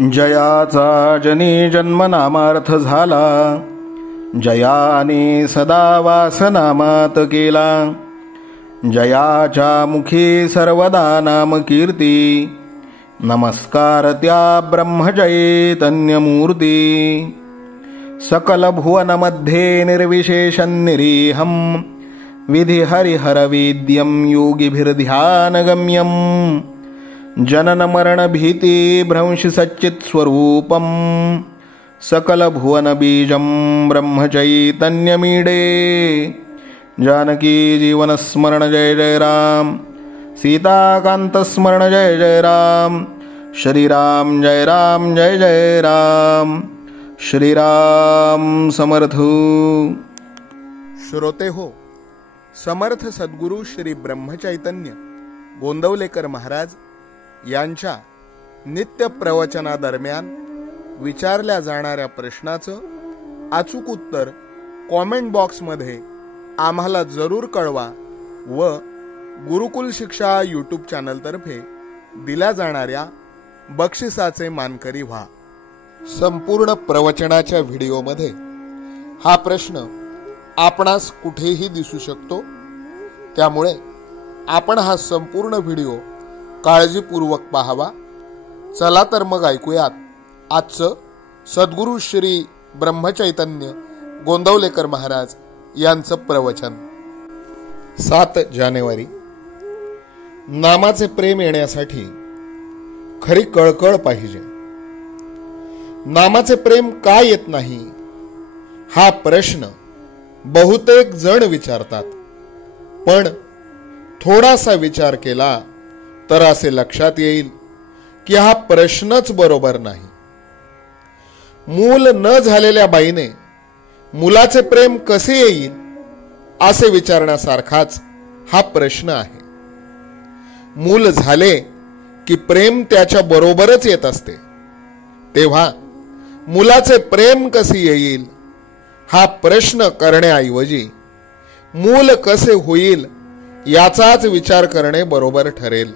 जयाचा जनी जन्म नामार्थ झाला, जयाने सदा वासनामात केला. जयाच्या मुखी सर्वदा नाम कीर्ती, नमस्कार त्या ब्रह्मचैतन्यमूर्ती. सकल भुवनमध्ये निर्विशेषं निरीहं, विधि हरिहरवेद्यं योगिभिर्ध्यानगम्यं. जनन मरण भीति भ्रंश सच्चित् स्वरूपं, सकल भुवन बीजं ब्रह्मचैतन्यमीडे. जानकी जीवन स्मरण जय जय राम, सीताकांत स्मरण जय जय राम. श्रीराम जय राम जय जय राम. श्रीराम समर्थ. श्रोते हो, समर्थ सद्गुरू श्री ब्रह्मचैतन्य गोंदवलेकर महाराज यांच्या नित्य प्रवचनादरम्यान विचारल्या जाणाऱ्या प्रश्नाचं अचूक उत्तर कॉमेंट बॉक्समध्ये आम्हाला जरूर कळवा व गुरुकुल शिक्षा यूट्यूब चॅनलतर्फे दिल्या जाणाऱ्या बक्षिसाचे मानकरी व्हा. संपूर्ण प्रवचनाच्या व्हिडिओमध्ये हा प्रश्न आपणास कुठेही दिसू शकतो, त्यामुळे आपण हा संपूर्ण व्हिडिओ काळजीपूर्वक पाहावा. चला तर मग ऐकूयात आजचं सद्गुरू श्री ब्रह्मचैतन्य गोंदवलेकर महाराज यांचं प्रवचन. 7 जानेवारी. नामाचे प्रेम येण्यासाठी खरी कळकळ पाहिजे. नामाचे प्रेम का येत नाही हा प्रश्न बहुतेक जण विचारतात, पण थोडासा विचार केला तर असे लक्षात येईल की हा प्रश्नच बरोबर नाही. मूल न झालेल्या बाईने मुलाचे प्रेम कसे येईल असे विचारण्यासारखाच हा प्रश्न आहे. मूल झाले की प्रेम त्याच्या बरोबरच येत असते, तेव्हा मुलाचे प्रेम कसे येईल हा प्रश्न करण्याऐवजी मूल कसे होईल याचाच विचार करणे बरोबर ठरेल.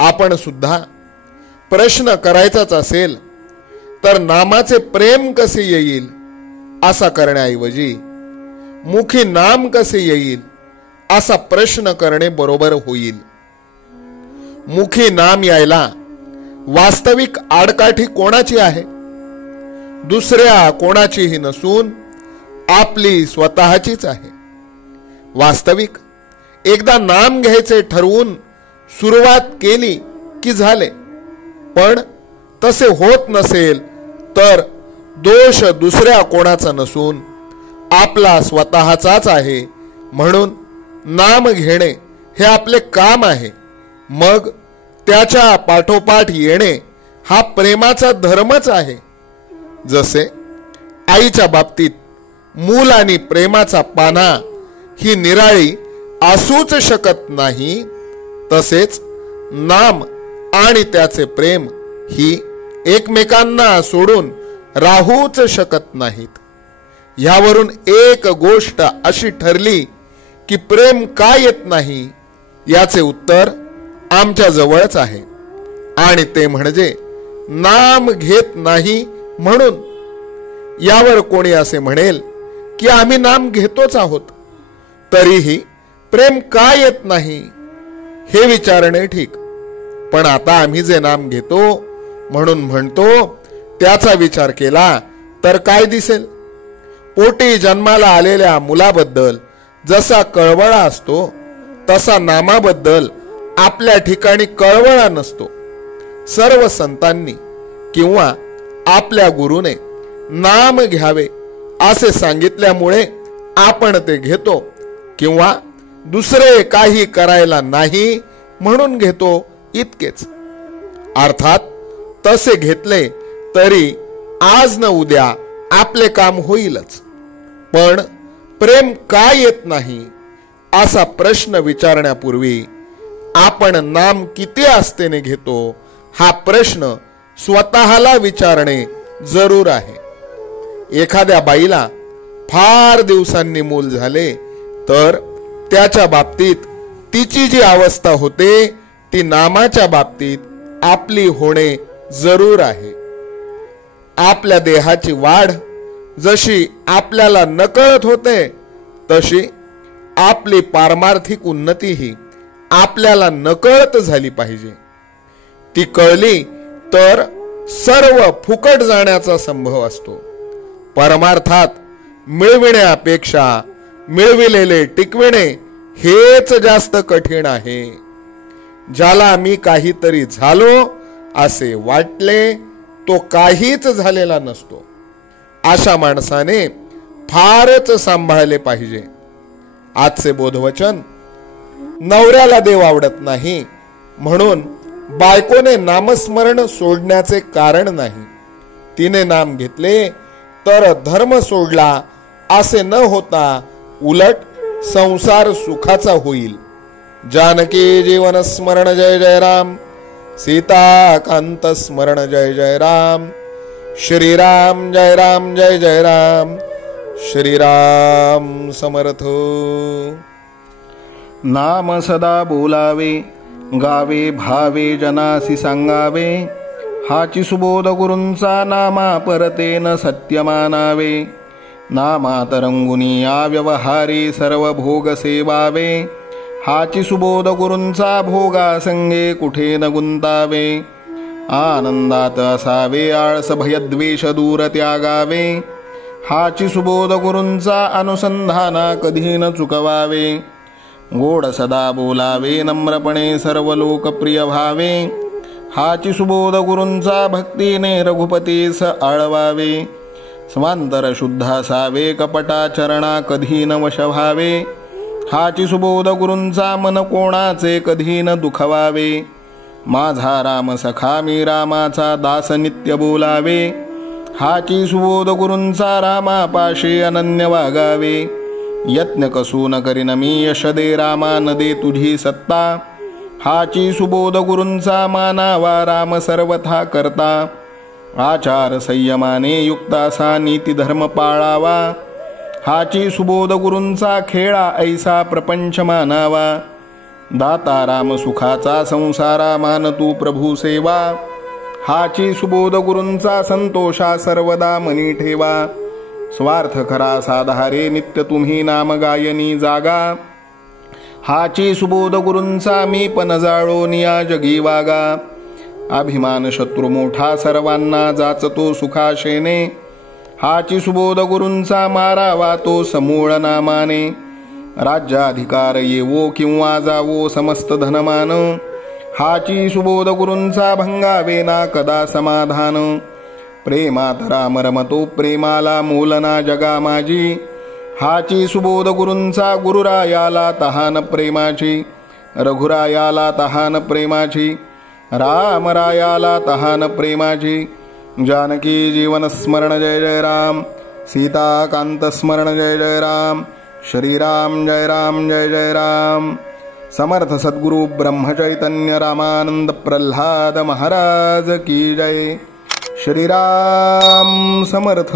आपण सुद्धा प्रश्न करायचाच असेल तर नामाचे प्रेम कसे येईल असा करण्याऐवजी मुखी नाम कसे येईल असा प्रश्न करणे बरोबर होईल. मुखी नाम यायला वास्तविक आडकाठी कोणाची आहे? दुसऱ्या कोणाचीही नसून आपली स्वतःचीच आहे. वास्तविक एकदा नाम घ्यायचे ठरवून सुरुवात केली की झाले, पण तसे होत नसेल तर दोष दुसऱ्या कोणाचा नसून आपला स्वतःचाच आहे. म्हणून नाम घेणे हे आपले काम आहे. मग त्याच्या पाठोपाठ येणे हा प्रेमाचा धर्मच आहे. जसे आईच्या बाबतीत मूल आणि प्रेमाचा पाना ही निराळी असूच शकत नाही, तसेच नाम आणि त्याचे प्रेम ही एकमेकांना सोडून राहूच शकत नाहीत. यावरून एक गोष्ट अशी ठरली की प्रेम का येत नाही याचे उत्तर आमच्या जवळच आहे, आणि ते म्हणजे नाम घेत नाही म्हणून. यावर कोणी असे म्हणेल की आम्ही नाम घेतोच आहोत, तरीही प्रेम का येत नाही हे विचारणे ठीक. पण आता आम्ही जे नाम घेतो म्हणून म्हणतो त्याचा विचार केला तर काय दिसेल? पोटी जन्माला आलेल्या मुलाबद्दल जसा कळवळा असतो तसा नामाबद्दल आपल्या ठिकाणी कळवळा नसतो. सर्व संतांनी किंवा आपल्या गुरुने नाम घ्यावे असे सांगितल्यामुळे आपण ते घेतो, किंवा दुसरे काही करायला नाही म्हणून घेतो, इतकेच. अर्थात तसे घेतले तरी आज न उद्या आपले काम होईलच. पण प्रेम का येत नाही असा प्रश्न विचारण्यापूर्वी आपण नाम किती आस्थेने घेतो हा प्रश्न स्वतःला विचारणे जरूर आहे. एखाद्या बाईला फार दिवसांनी मूल झाले तर त्याच्या बाबतीत तिची जी अवस्था होते ती नामाच्या बाबतीत आपली होणे जरूर आहे. आपल्या देहाची वाढ जशी आपल्याला नकळत होते, तशी आपली पारमार्थिक उन्नतीही आपल्याला नकळत झाली पाहिजे. ती कळली तर सर्व फुकट जाण्याचा संभव असतो. परमार्थात मिळविण्यापेक्षा मिळविलेले टिकविणे हेच जास्त कठीण आहे. ज्याला मी काहीतरी झालो असे वाटले, तो काहीच झालेला नसतो. अशा माणसाने फारच सांभाळले पाहिजे. आजचे बोधवचन: नवऱ्याला देव आवडत नाही म्हणून बायकोने नामस्मरण सोडण्याचे कारण नाही. तिने नाम घेतले तर धर्म सोडला असे न होता उलट संसार सुखाचा होईल. जानकी जीवन स्मरण जय जय राम. सीताकांत स्मरण जय जय राम. श्रीराम जय राम जय जय राम. श्रीराम समर्थ. नाम सदा बोलावे, गावे भावे जनासी सांगावे. हाची सुबोध गुरूंचा नामा परतेन सत्य मानावे. नामात रंगुनी व्यवहारी सर्व भोग सेवावे. हाची सुबोध गुरूंचा भोगा संगे कुठे न गुंतावे. आनंदात असावे आळस भयद्वेष दूर त्यागावे. हाची सुबोध गुरूंचा अनुसंधाना कधी न चुकवावे. गोड सदा बोलावे नम्रपणे सर्व लोकप्रिय भावे. हाची सुबोध गुरूंचा भक्तीने रघुपतीस आळवावे. स्वांतर शुद्ध असावे कपटाचरणा कधी न वश व्हावे. हाची सुबोध गुरूंचा मन कोणाचे कधी न दुखवावे. माझा राम सखा मी रामाचा दास नित्य बोलावे. हाची सुबोध गुरूंचा रामापाशी अनन्य वागावे. यत्न कसू न करीन मी यश दे रामा न दे तुझी सत्ता. हाची सुबोध गुरूंचा मानावा राम सर्वथा करता. आचार संयमाने युक्त असा नीती धर्म पाळावा. हाची सुबोध गुरूंचा खेळा ऐसा प्रपंच मानावा. दाता राम सुखाचा संसारा मान तू प्रभू सेवा. हाची सुबोध गुरूंचा संतोषा सर्वदा मनी ठेवा. स्वार्थ खरा साधारे नित्य तुम्ही नाम गायनी जागा. हाची सुबोध गुरूंचा मी पण जाळोनिया जगी वागा. अभिमान शत्रू मोठा सर्वांना जाचतो सुखाशेने. हाची सुबोध गुरूंचा मारावा तो समूळ नामाने. राज्याधिकार येवो किंवा जावो समस्त धनमान. हाची सुबोध गुरूंचा भंगावे ना कदा समाधान. प्रेमात राम रमतो प्रेमाला मोलना जगा माझी. हाची सुबोध गुरूंचा गुरुरायाला तहान प्रेमाची. रघुरायाला तहान प्रेमाची. रामरायाला तहान प्रेमाची. जानकी जीवन स्मरण जय जय राम. सीताकांत स्मरण जय जय राम. श्रीराम जय राम जय जय राम. समर्थ सद्गुरु ब्रह्मचैतन्य रामानंद प्रल्हाद महाराज की जय. श्रीराम समर्थ.